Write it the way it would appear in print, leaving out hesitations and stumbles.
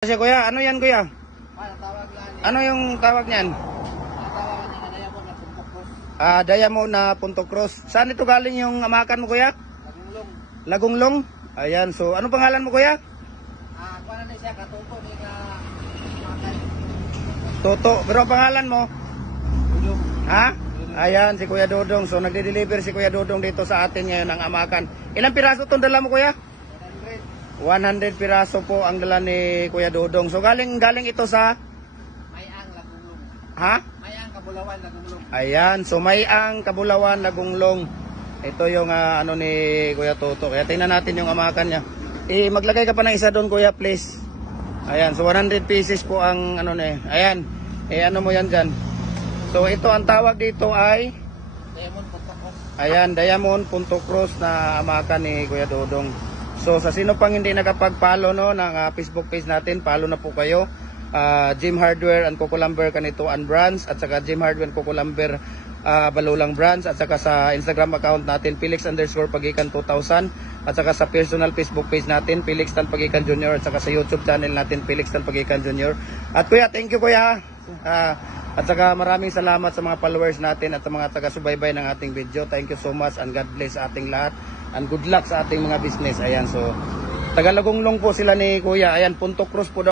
Kasi kuya, ano yan kuya? Ano yung tawag niyan? Diamond na Punto Cross. Saan ito galing yung amakan mo kuya? Lagunglong. Lagunglong? Ayan, so ano pangalan mo kuya? Kuha na siya, katuto ni nga Toto, pero ang pangalan mo? Dudong. Ha? Ayan, si Kuya Dodong. So nagde-deliver si Kuya Dodong dito sa atin ngayon ang amakan. Ilang piraso itong dala mo kuya? 100 piraso po ang dala ni Kuya Dodong. So galing ito sa Mayang Lagunglong. ha? Mayang Kabulawan Lagunglong. Ayan, so Mayang Kabulawan Lagunglong. Ito yung ano ni Kuya Toto. Kaya tingnan natin yung amakan niya. Maglagay ka pa ng isa doon kuya, please. Ayan, so 100 pieces po ang ano ni. Ayan. Ano mo yan diyan? So ito ang tawag dito ay Diamond Punto Cross. ayan, Diamond Punto Cross na amakan ni Kuya Dodong. So sa sino pang hindi nakapag-follow no ng Facebook page natin, follow na po kayo. Jim Hardware and Coco-Lumber Kanituan Brands at saka Jim Hardware and Coco-Lumber Balulang Brands at saka sa Instagram account natin Felix_Pagikan 2000 at saka sa personal Facebook page natin Felix Tan Pagikan Jr. at saka sa YouTube channel natin Felix Tan Pagikan Jr. At kuya, thank you kuya. At saka maraming salamat sa mga followers natin at sa mga taga-subaybay ng ating video. Thank you so much and God bless sa ating lahat. And good luck sa ating mga business. Ayan, so Taga Lagunglong po sila ni Kuya. Ayan, Punto Cross po daw.